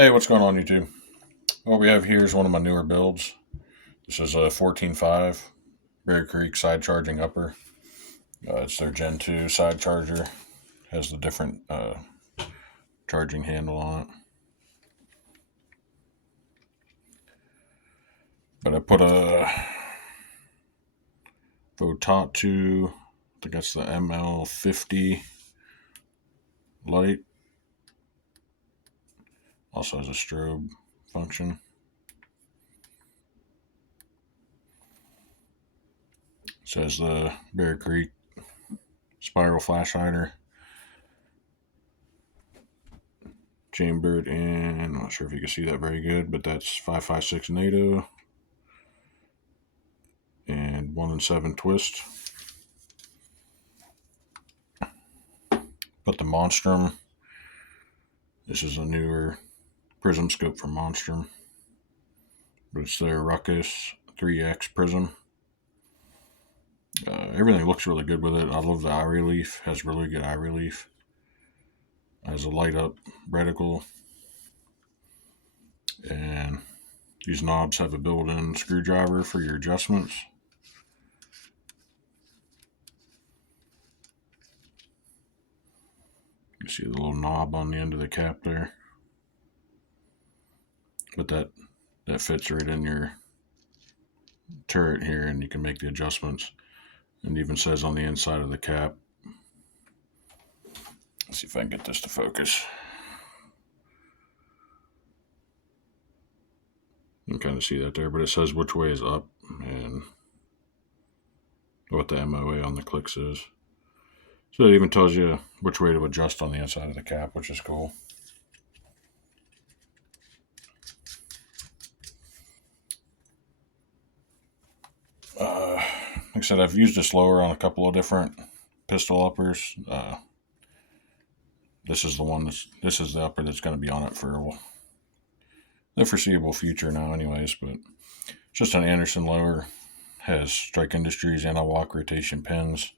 Hey, what's going on, YouTube? What we have here is one of my newer builds. This is a 14.5 Bear Creek side charging upper. It's their Gen 2 side charger. Has the different charging handle on it. But I put a Vototu, I think that's the ML50 light. Also has a strobe function. It says the Bear Creek spiral flash hider. Chambered in, I'm not sure if you can see that very good, but that's 5.56 NATO and 1 7 twist. But the Monstrum, this is a newer prism scope from Monstrum, but it's their Ruckus 3X prism. Everything looks really good with it. I love the eye relief, has really good eye relief. Has a light up reticle, and these knobs have a built-in screwdriver for your adjustments. You see the little knob on the end of the cap there, but that fits right in your turret here, and you can make the adjustments. And even says on the inside of the cap, let's see if I can get this to focus. You can kind of see that there, but it says which way is up and what the MOA on the clicks is. So it even tells you which way to adjust on the inside of the cap, which is cool. Like I said, I've used this lower on a couple of different pistol uppers. This is the upper that's going to be on it for the foreseeable future now, anyways. But it's just an Anderson lower. Has Strike Industries anti-walk rotation pins,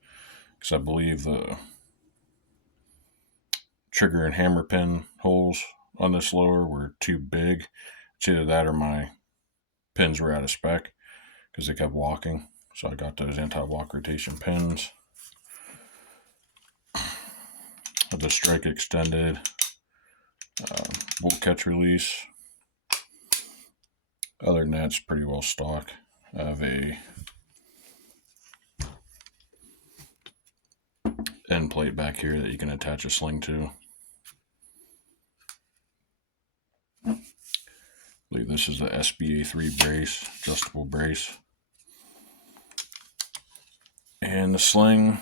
because I believe the trigger and hammer pin holes on this lower were too big. It's either that or my pins were out of spec because they kept walking. So I got those anti-walk rotation pins. The Strike extended bolt catch release. Other than that, it's pretty well stock. I have a end plate back here that you can attach a sling to. I believe this is the SBA3 brace, adjustable brace. And the sling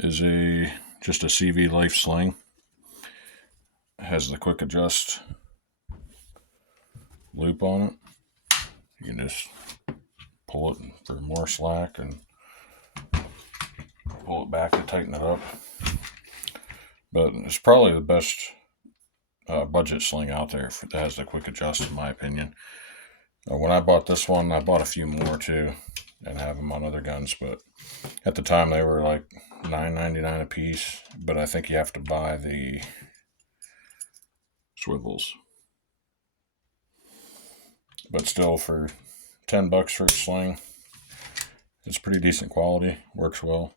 is just a CV Life sling. It has the quick adjust loop on it. You can just pull it for more slack and pull it back to tighten it up. But it's probably the best budget sling out there that has the quick adjust, in my opinion. When I bought this one, I bought a few more too and have them on other guns, but at the time they were like $9.99 a piece. But I think you have to buy the swivels. But still, for $10 for a sling, it's pretty decent quality, works well.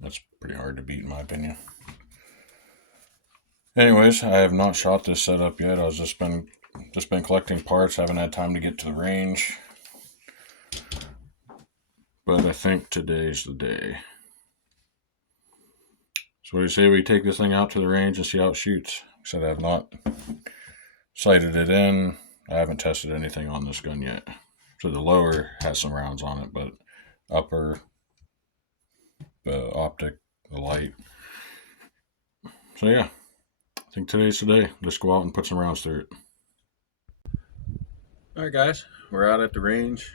That's pretty hard to beat, in my opinion. Anyways, I have not shot this setup yet. I was just been collecting parts. Haven't had time to get to the range, but I think today's the day. So what do you say we take this thing out to the range and see how it shoots? I said I have not sighted it in. I haven't tested anything on this gun yet. So the lower has some rounds on it, but upper, the optic, the light. So yeah, I think today's the day. Let's go out and put some rounds through it. Alright guys, we're out at the range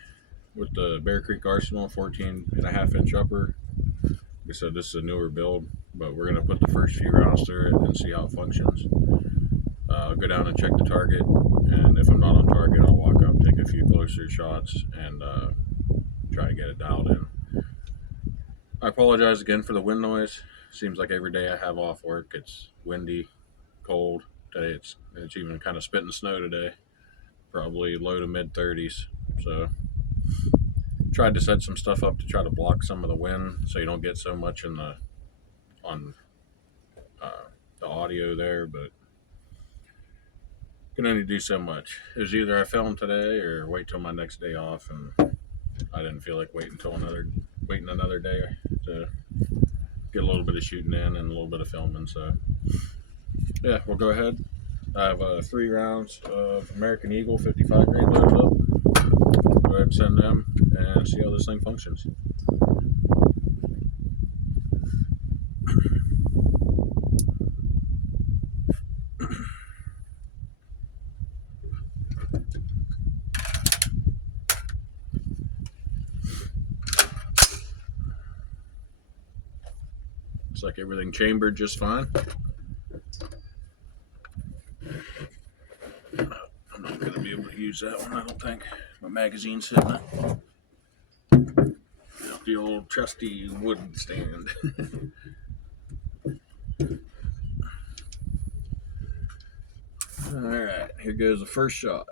with the Bear Creek Arsenal 14.5-inch upper. Like I said, this is a newer build, but we're going to put the first few rounds through it and see how it functions. I'll go down and check the target, and if I'm not on target, I'll walk up, take a few closer shots, and try to get it dialed in. I apologize again for the wind noise. Seems like every day I have off work, it's windy, cold. Today it's even kind of spitting snow today. Probably low to mid 30s. So tried to set some stuff up to try to block some of the wind, so you don't get so much in the on the audio there, but can only do so much. It was either I film today or wait till my next day off, and I didn't feel like waiting another day to get a little bit of shooting in and a little bit of filming. So yeah, we'll go ahead. I have 3 rounds of American Eagle 55 grade loaded up. Go ahead and send them and see how this thing functions. Looks like everything chambered just fine. I'm not going to be able to use that one, I don't think. My magazine's sitting there. The old trusty wooden stand. Alright, here goes the first shot.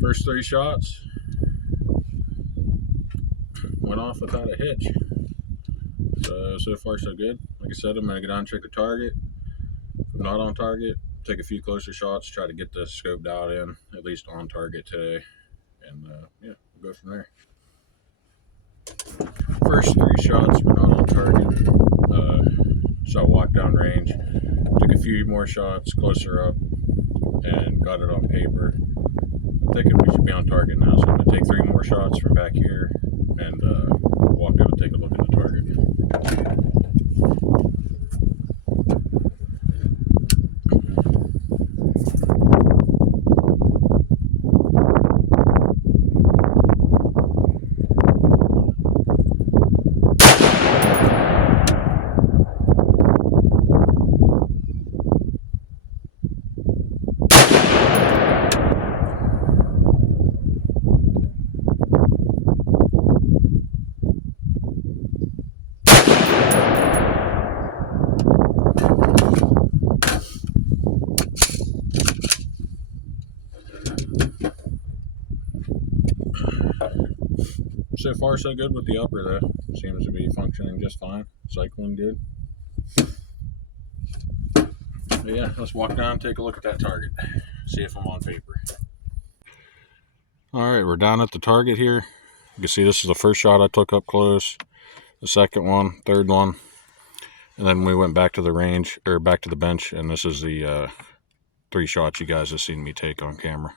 First 3 shots went off without a hitch. So far so good. Like I said, I'm going to get on, check the target. If I'm not on target, take a few closer shots, try to get the scope dialed in, at least on target today. And yeah, we'll go from there. First 3 shots were not on target. Shot walk down range. Took a few more shots closer up and got it on paper. I'm thinking we should be on target now, so I'm going to take 3 more shots from back here and walk out and take a look at the target. So far so good with the upper though. Seems to be functioning just fine. Cycling good. But yeah, let's walk down and take a look at that target. See if I'm on paper. Alright, we're down at the target here. You can see this is the first shot I took up close. The second one, third one. And then we went back to the range, or back to the bench, and this is the 3 shots you guys have seen me take on camera.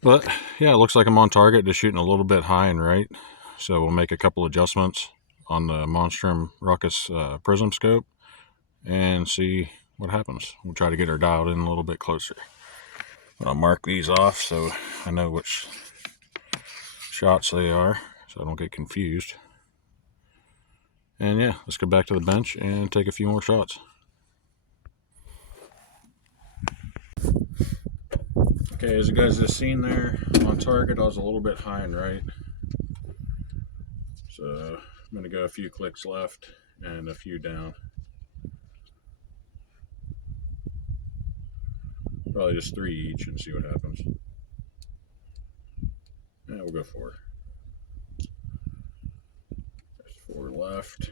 But yeah, it looks like I'm on target, just shooting a little bit high and right. So we'll make a couple adjustments on the Monstrum Ruckus prism scope and see what happens. We'll try to get her dialed in a little bit closer. I'll mark these off so I know which shots they are, so I don't get confused. And yeah, let's go back to the bench and take a few more shots. Okay, as you guys have seen there, on target I was a little bit high and right. So I'm going to go a few clicks left and a few down. Probably just 3 each and see what happens. Yeah, we'll go 4. There's 4 left.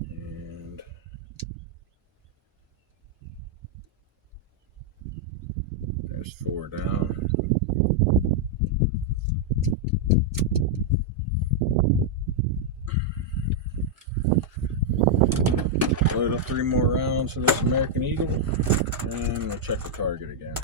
And there's 4 down. Load up 3 more rounds of this American Eagle, and we'll check the target again.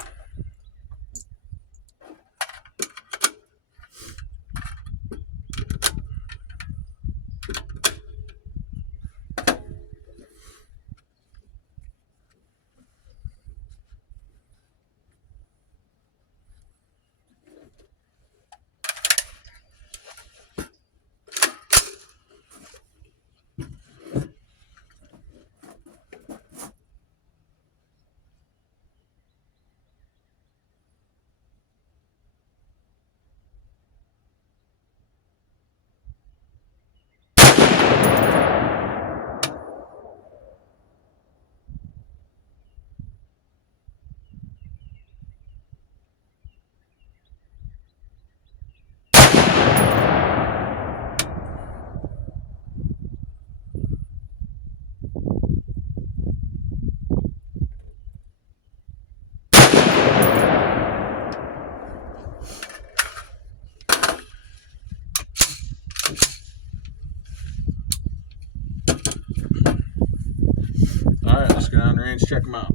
check them out.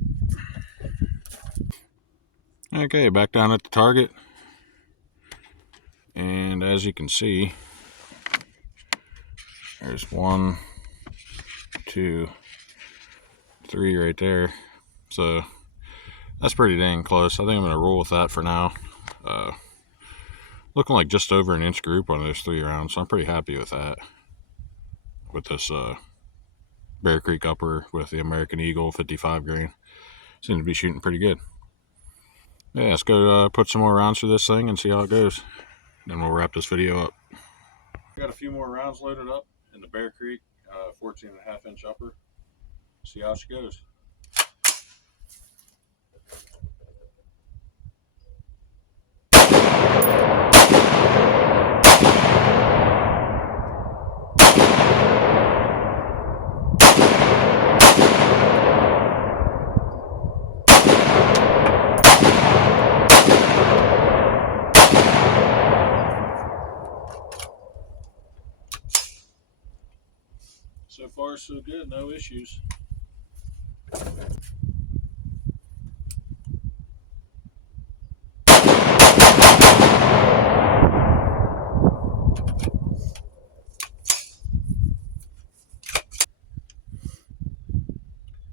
Okay, back down at the target. And as you can see, there's 1, 2, 3 right there. So that's pretty dang close. I think I'm going to roll with that for now. Looking like just over an inch group on those 3 rounds, so I'm pretty happy with that. With this Bear Creek upper with the American Eagle 55 grain. Seems to be shooting pretty good. Yeah, let's go put some more rounds through this thing and see how it goes. Then we'll wrap this video up. Got a few more rounds loaded up in the Bear Creek 14.5 inch upper. See how she goes. So far, so good. No issues.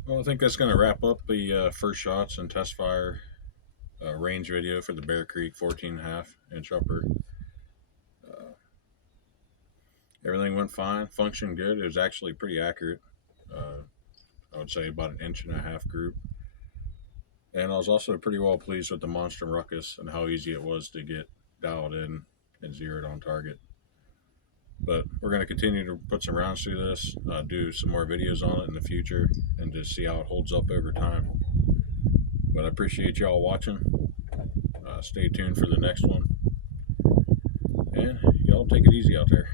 Well, I think that's going to wrap up the first shots and test fire range video for the Bear Creek 14.5 inch upper. Everything went fine, functioned good. It was actually pretty accurate. I would say about 1.5 inch group. And I was also pretty well pleased with the Monstrum Ruckus and how easy it was to get dialed in and zeroed on target. But we're going to continue to put some rounds through this, do some more videos on it in the future, and just see how it holds up over time. But I appreciate y'all watching. Stay tuned for the next one. And y'all take it easy out there.